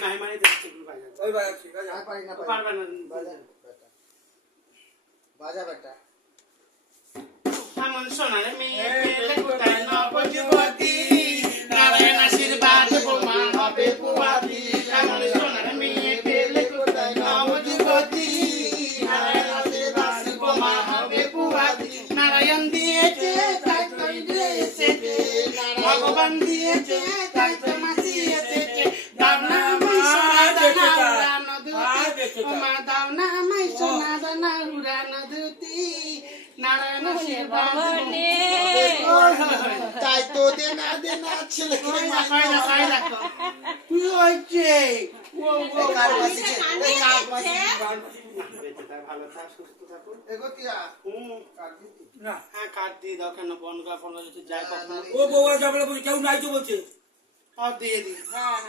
নাই মানে দেখতে বাজা ওই বাজাচ্ছি বাজা আর পারি না পারবে না বাজা বেটা বাজা বেটা এমন সোনার মেয়ে পেলে কোথায় নবযুবতী নারায়ণ আশীর্বাদ বোমা হবে পুয়াতি এমন সোনার মেয়ে পেলে কোথায় নবযুবতী নারায়ণ আশীর্বাদ বোমা হবে পুয়াতি নারায়ণ দিয়েছে তাই তো এসেছে ভগবান দিয়েছে তাই তো মাসি এসেছে দাও না আমায় সোনা দানা উড়ানো দুটি ওমা দাও না আমায় সোনা দানা উড়ানো দুটি নারায়ণ আশীর্বাদ তাই তো দেনা দেনা ছেলেকে কি হয়েছে ভালো থাক সুস্থ থাকো এগোতিয়া না হ্যাঁ কার্ড দিয়ে দাও কেন বনগা ফোন যাই কখনো ও বউয়া যাবে বলছে কেউ নাই তো বলছে আর দিয়ে দিই হ্যাঁ